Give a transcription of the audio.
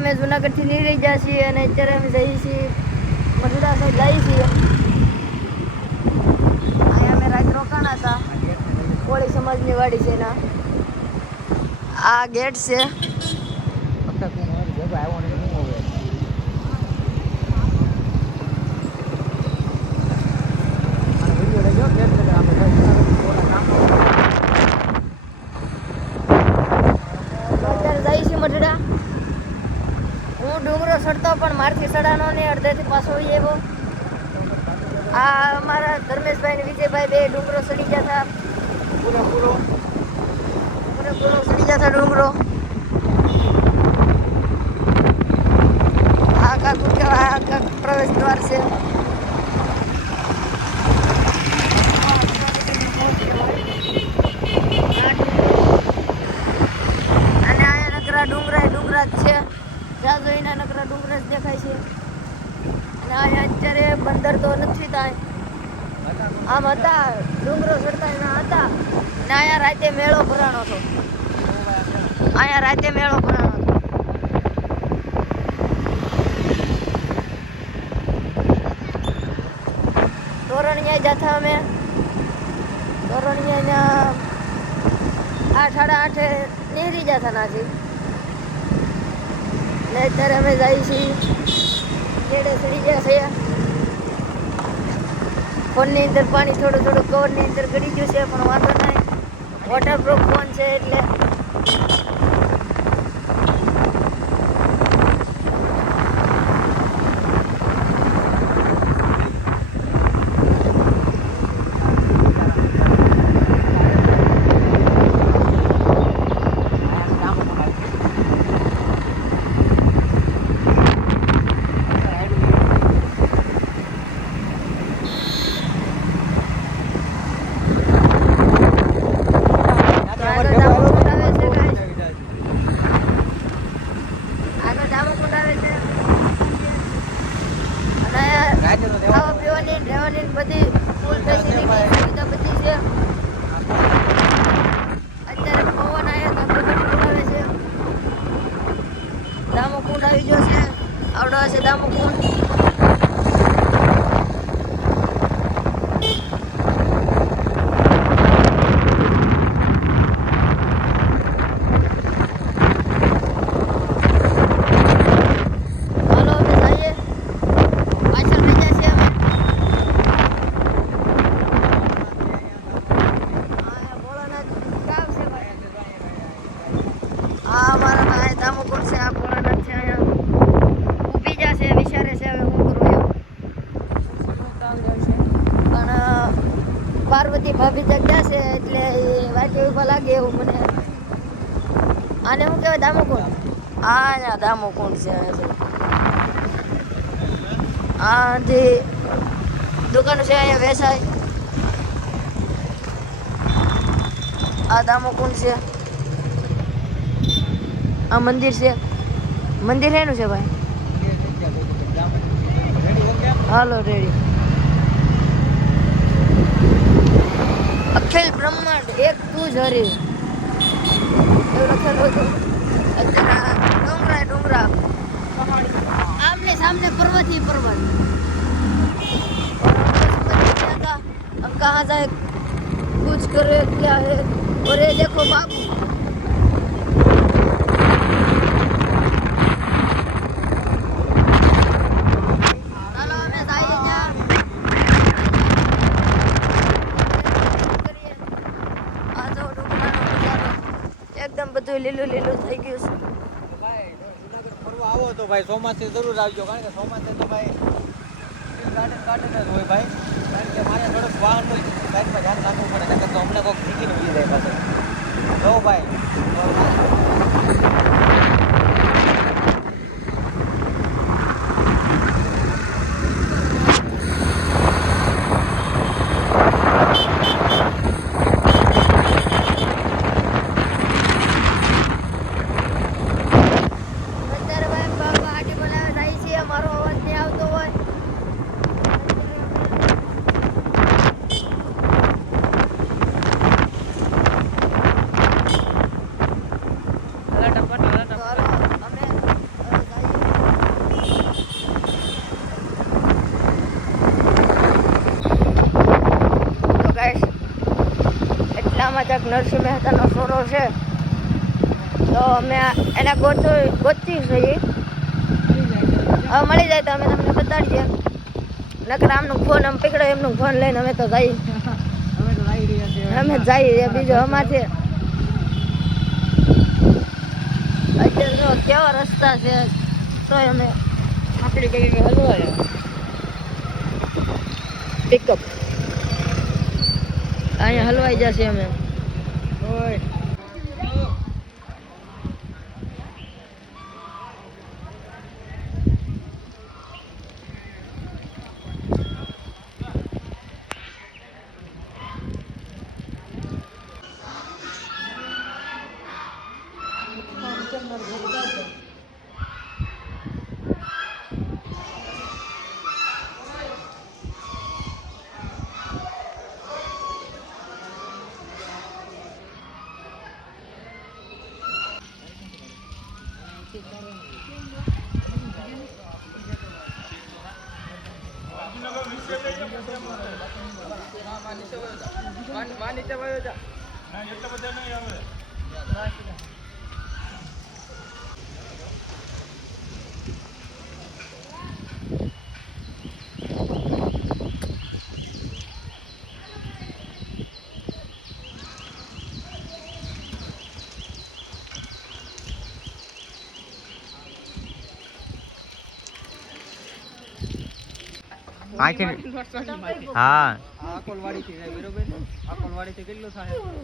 અમે જુનાગઢથી નીકળી ગયા છીએ અને અત્યારે અમે જઈએ છીએ મથુરા સાઈડ જઈએ છીએ. અહીંયા અમે રાત રોકાણા હતા. કોળી સમાજની વાડી છે એના આ ગેટ છે. મઢડા હું ડુંગરો ચડતો પણ મારથી ચડાનો ને અડધેથી પાછો આવ્યો. આ અમારા ધર્મેશભાઈ ને વિજયભાઈ બે ડુંગરો ચડી ગયા હતા. પૂરો ચડી ગયા હતા ડુંગરો. આ કાકુ કેવા આ પ્રવેશ દ્વાર છે. ડુંગરા જ છે. જ્યાં જોઈને નકરા ડુંગરા જ દેખાય છે. અને અહીંયા અત્યારે બંદર તો નથી થાય. આમ હતા ડુંગરો ચડતા એના હતા. અને અહીંયા રાતે મેળો ભરાણો હતો. તોરણિયા જતા અમે. તોરણિયા 8 સાડા 8 નીકળી જતા નાથી. ને અત્યારે અમે જઈએ છીએ કેડે ચડી ગયા છે. ફોનની અંદર પાણી થોડું કવરની અંદર ગળી ગયું છે પણ વાંધો નહીં. વોટરપ્રૂફ ફોન છે એટલે ખાવા પીવાની રહેવાની બધી ફૂલ ફેસિલિટી સુવિધા બધી છે. અત્યારે પવન આવ્યા તો બોલાવે છે. દામોકુંડ આવી ગયો છે. આવડો છે દામોકુંડ. આ અમારા ભાઈ દામોકુંડ છે. આ ભોળાનાથ છે. અહીંયા ઊભી જશે વિચારે છે હવે હું કરું એવું. પણ પાર્વતી ભાભી જગ્યા છે એટલે એ વાંચે ઉભા લાગે એવું મને. આને શું કહેવાય દામોકુંડ? અહીંયા દામોકુંડ છે. આ જે દુકાન છે અહીંયા વેચાય. આ દામોકુંડ છે. આ મંદિર છે. મંદિર એનું છે ભાઈ. હાલો રેડી. અખિલ બ્રહ્માંડ એક તું જ હરે એવું લખેલું હતું. ડુંગરા આમને સામને પર્વત ही पर्वत. हम कहाँ जाए कुछ करे क्या है. और ये देखो बाबू એકદમ બધું લીલું થઈ ગયું છે. ફરવા આવો તો ભાઈ ચોમાસે જરૂર આવજો કારણ કે ચોમાસે તો ભાઈ ગાર્ડન જ હોય ભાઈ. કારણ કે મારે થોડુંક વાહન હોય બાઇકમાં ધ્યાન રાખવું પડે નકર તો હમણાં કોઈક શીખીને ઉડી જાય પાછળ. જો ભાઈ ક્યાંક નરસિંહ મહેતાનો સોરો છે તો અમે એને ગોતતી છીએ. હવે મળી જાય તો અમે તમને બતાડીએ. નકર આમનું ફોન આમ પકડો એમનું ફોન લઈને અમે તો જઈએ. અમે જઈએ બીજો અમારથી અત્યારે જો કેવા રસ્તા છે તો અમે આપણી કરીને હલવાયા પિકઅપ અહીંયા હલવાઈ જશે અમે. હા, અકોલવાડી થી બરોબર. અકોલવાડી થી કેટલું થાય?